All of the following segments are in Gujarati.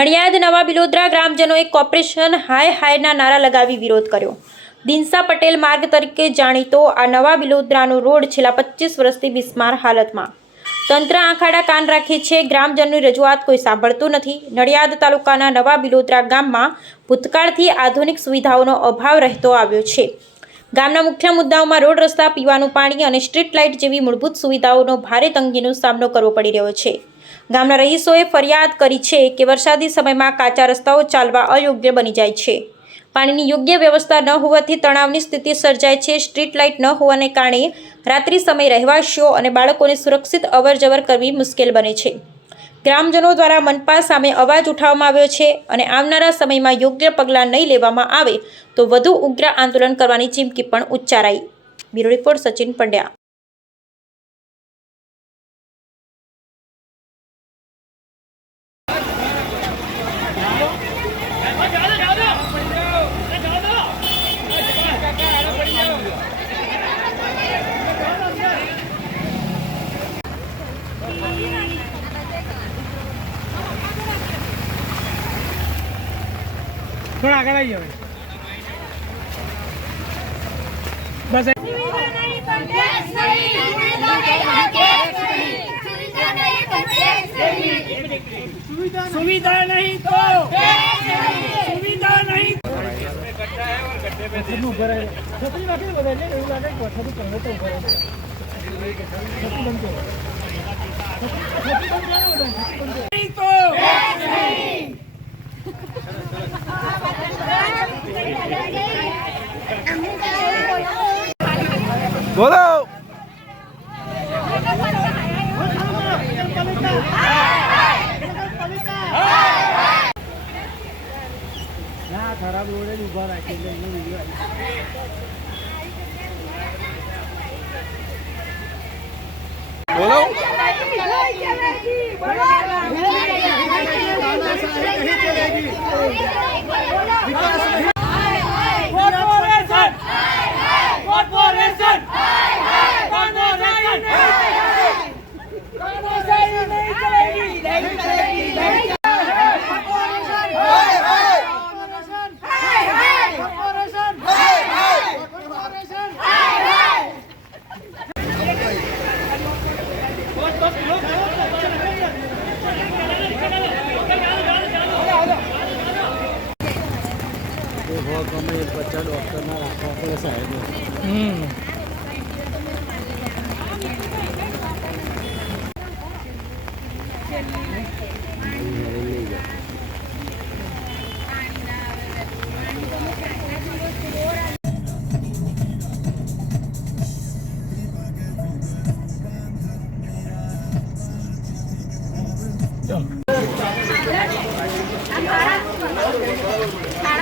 નડિયાદ નવા બિલોદરા ગ્રામજનોએ કોર્પોરેશન હાય હાયના નારા લગાવી વિરોધ કર્યો. દિનસા પટેલ માર્ગ તરીકે જાણીતો આ નવા બિલોદરાનો રોડ છેલ્લા પચીસ વર્ષથી બિસ્માર હાલતમાં. તંત્ર આંખાડા કાન રાખે છે, ગ્રામજનની રજૂઆત કોઈ સાંભળતું નથી. નડિયાદ તાલુકાના નવા બિલોદરા ગામમાં ભૂતકાળથી આધુનિક સુવિધાઓનો અભાવ રહેતો આવ્યો છે. ગામના મુખ્ય મુદ્દાઓમાં રોડ રસ્તા, પીવાનું પાણી અને સ્ટ્રીટ લાઇટ જેવી મૂળભૂત સુવિધાઓનો ભારે તંગીનો સામનો કરવો પડી રહ્યો છે. ગામના રહીશોએ ફરિયાદ કરી છે કે વરસાદી સમયમાં કાચા રસ્તાઓ ચાલવા અયોગ્ય બની જાય છે. પાણીની યોગ્ય વ્યવસ્થા ન હોવાથી તણાવની સ્થિતિ સર્જાય છે. સ્ટ્રીટ લાઇટ ન હોવાને કારણે રાત્રિ સમય રહેવાસીઓ અને બાળકોને સુરક્ષિત અવરજવર કરવી મુશ્કેલ બને છે. ગ્રામજનો દ્વારા મનપા સામે અવાજ ઉઠાવવામાં આવ્યો છે અને આવનારા સમયમાં યોગ્ય પગલાં નહીં લેવામાં આવે તો વધુ ઉગ્ર આંદોલન કરવાની ચીમકી પણ ઉચ્ચારાઈ. Bureau report Sachin Pandya. થોડા આગળ આવી જાવ બસ સુવિધા નહીં તો સુવિધા નહીં ઊભા છત્રી નાખી બધા. છત્રી બંધ. છત્રી બંધ. બોલો ખરાબ રોડે જ ઊભા રાખી. બોલો ગમે બચ્ચા ડૉક્ટરના રાખવા પડે સાહેબ હમ Yeah.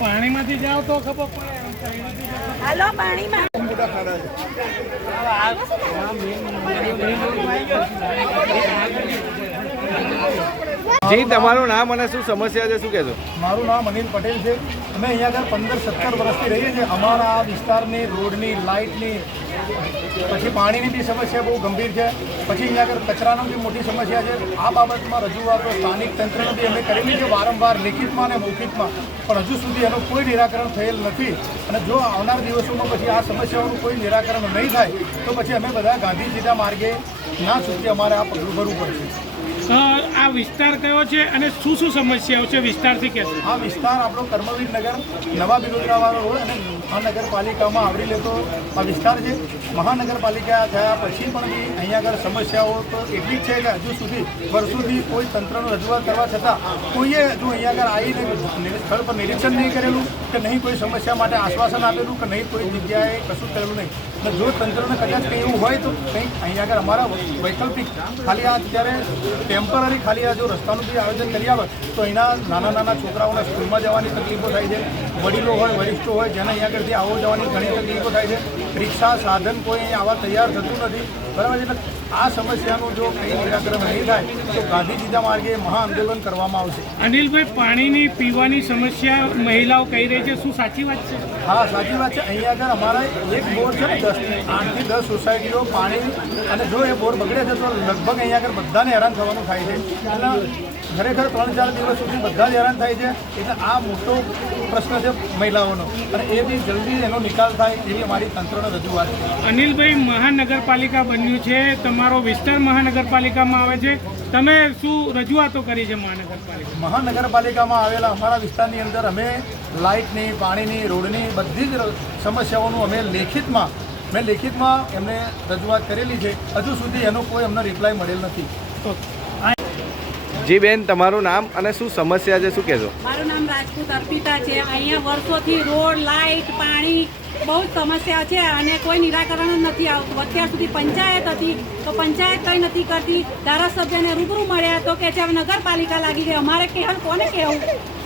પાણીમાંથી જાઓ તો ખબર પડે? હાલો પાણીમાંથી જાઓ. જી તમારું નામ અને શું સમસ્યા છે શું કહેશો? મારું નામ અનિલ પટેલ છે. અમે અહીંયા આગળ પંદર, સત્તર વર્ષથી રહીએ છીએ. અમારા આ વિસ્તારની રોડની, લાઇટની, પછી પાણીની બી સમસ્યા બહુ ગંભીર છે. પછી અહીંયા આગળ કચરાનો બી મોટી સમસ્યા છે. આ બાબતમાં રજૂઆતો સ્થાનિક તંત્રનો બી અમે કરેલી છે, વારંવાર લેખિતમાં અને મૌખિકમાં. પણ હજુ સુધી એનું કોઈ નિરાકરણ થયેલ નથી. અને જો આવનાર દિવસોમાં પછી આ સમસ્યાઓનું કોઈ નિરાકરણ નહીં થાય, તો પછી અમે બધા ગાંધીજીના માર્ગે ના સુધી અમારે આ પગલું ભરવું પડશે. આ વિસ્તાર કયો છે અને શું શું સમસ્યાઓ છે વિસ્તારથી કહેશો? આ વિસ્તાર આપણો કર્મવીર નગર, નવા બિલોદરાવાળો રોડ અને મહાનગરપાલિકામાં આવરી લેતો આ વિસ્તાર છે. મહાનગરપાલિકા થયા પછી પણ બી અહીંયા આગળ સમસ્યાઓ તો એટલી જ છે કે હજુ સુધી વર્ષોથી કોઈ તંત્રનો રજૂઆત કરવા છતાં કોઈએ હજુ અહીંયા આગળ આવીને સ્થળ પર નિરીક્ષણ નહીં કરેલું કે નહીં કોઈ સમસ્યા માટે આશ્વાસન આપેલું કે નહીં કોઈ જગ્યાએ કશું કરેલું નહીં. જો તંત્રને કદાચ કંઈ એવું હોય તો કંઈક અહીંયા આગળ અમારા વૈકલ્પિક ખાલી આ અત્યારે ટેમ્પરરી ખાલી આ જો રસ્તાનું બી આયોજન કરી આવે તો અહીંના નાના નાના છોકરાઓને સ્કૂલમાં જવાની તકલીફો થાય છે. વડીલો હોય, વરિષ્ઠો હોય જેને અહીંયા આગળથી આવો જવાની ઘણી તકલીફો થાય છે. રિક્ષા સાધન કોઈ આવા તૈયાર થતું નથી. બરાબર છે આ સમસ્યાનું જો કંઈ નિરાકરણ નહીં થાય તો ગાંધીજીના માર્ગે મહા આંદોલન કરવામાં આવશે. અનિલભાઈ પાણીની પીવાની સમસ્યા મહિલાઓ કહી રહી છે. શું સાચી વાત છે? હા સાચી વાત છે. અહીંયા આગળ અમારા એક બોર છે ને દસ આઠથી દસ સોસાયટીઓ પાણી અને જો એ બોર બગડે છે તો લગભગ અહીંયા આગળ બધાને હેરાન થવાનું થાય છે. એટલે ખરેખર ત્રણ ચાર દિવસ સુધી બધા જ હેરાન થાય છે. એટલે આ મોટો પ્રશ્ન છે મહિલાઓનો. અને એ બી જલ્દી એનો નિકાલ થાય એવી અમારી તંત્રને રજૂઆત છે. અનિલભાઈ મહાનગરપાલિકા બન્યું છે તમારો વિસ્તાર મહાનગરપાલિકામાં આવે છે. તમે શું રજૂઆતો કરી છે મહાનગરપાલિકા મહાનગરપાલિકામાં આવેલા અમારા વિસ્તારની અંદર અમે લાઇટની પાણીની રોડની બધી જ સમસ્યાઓનું અમે લેખિતમાં મેં લેખિતમાં એમને રજૂઆત કરેલી છે. હજુ સુધી એનો કોઈ અમને રિપ્લાય મળેલ નથી. જી બેન, તમારું નામ અને શું સમસ્યા છે, શું કહેશો? મારું નામ રાજપૂત અર્પિતા છે. અહીંયા વર્ષોથી રોડ, લાઇટ, પાણી બહુ જ સમસ્યા છે અને કોઈ નિરાકરણ જ નથી આવતું. અત્યાર સુધી પંચાયત હતી, તો પંચાયત કંઈ નથી કરતી. ધારાસભ્યને રૂબરૂ મળ્યા તો કે છે, હવે નગરપાલિકા લાગી ગઈ. અમારે કહેવું, કોને કહેવું?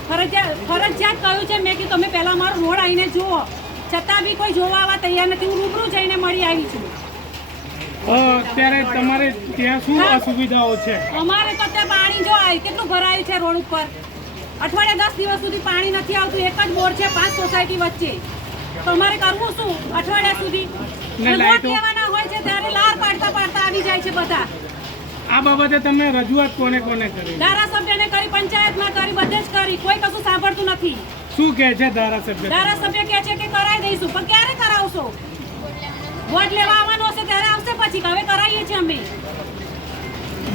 ફરજિયાત ફરજિયાત કહ્યું છે મેં કીધું તમે પહેલાં મારો રોડ આવીને જુઓ. છતાં બી કોઈ જોવા આવવા તૈયાર નથી. હું રૂબરૂ જઈને મળી આવી છું. અત્યારે તમારે ત્યાં શું અસુવિધાઓ છે? અમારે તો ત્યાં પાણી જો આય કેટલું ભરાયું છે રોડ ઉપર? અઠવાડિયા દસ દિવસ સુધી પાણી નથી આવતું એક જ બોર છે પાંચ સોસાયટી વચ્ચે. તો અમારે કરવું શું અઠવાડિયા સુધી? વોટ લેવાના હોય છે ત્યારે લાર પાડતા પાડતા આવી જાય છે બધા. આ બાબતે તમે રજૂઆત કોને કોને કરી? ધારાસભ્યને કરી પંચાયતમાં કરી બધે જ કરી કોઈ કશું સાંભળતું નથી. શું કહે છે ધારાસભ્ય? ધારાસભ્ય કહે છે કે કરાવી દઈશું પણ ક્યારે કરાવશો? વોટ લેવા આવવાનો ત્યારે આવશે પછી હવે કરાવીએ છીએ અમે.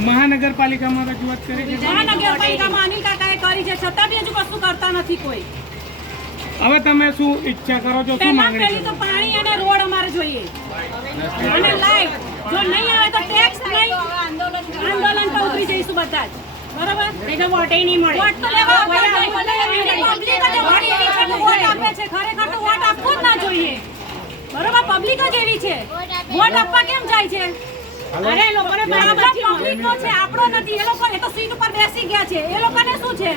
મહાનગરપાલિકામાં રજૂઆત કરી છે મહાનગરપાલિકામાં અનિલ કાકાએ કરી છે છતાં બી હજુ કશું કરતા નથી કોઈ. હવે તમે શું ઈચ્છા કરો છો શું માંગણી પહેલી તો પાણી અને રોડ અમારે જોઈએ. અને લાઈટ. જો નહીં આવે તો ટેક્સ નહીં. આંદોલન પર ઉતરી જઈશું બધા જ. બરાબર? એટલે વોટ નહીં મળે. વોટ તો લેવા પબ્લિક જ વોટ આપે છે ખરેખર તો વોટ આપવું જ ના જોઈએ. બરાબર પબ્લિક જ એવી છે. વોટ આપવા કેમ જાય છે? અરે એ લોકોને પબ્લિક નો છે આપણો નથી. એ લોકો એ તો સીટ ઉપર બેસી ગયા છે. એ લોકોને શું છે?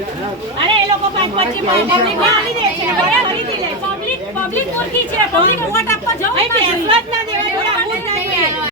અરે એ લોકો પાંચ પચીસ પબ્લિક આવી દે છે ખરીદી લે પબ્લિક પબ્લિક મૂર્ખી છે પબ્લિક વોટ આપવા જવું જ ના જોઈએ.